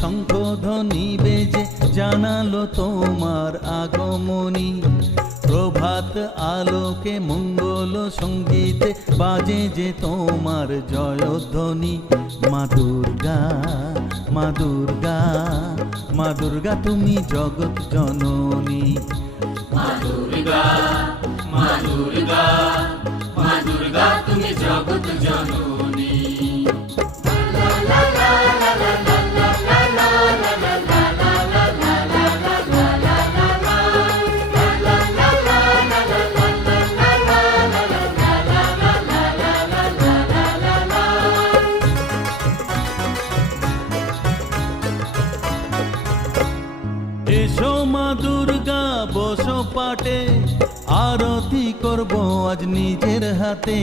শঙ্খধ্বনি বেজে জানালো তোমার আগমনী। প্রভাত আলোকে মঙ্গল সঙ্গীতে বাজে যে তোমার জয়ধ্বনি। মা দুর্গা, মা দুর্গা, মা দুর্গা তুমি জগৎ জননী। মা দুর্গা, মা দুর্গা, মা দুর্গা তুমি জগৎ জননী। এসো মা দুর্গা বসো পাটে, আরতি করব আজ নিজের হাতে।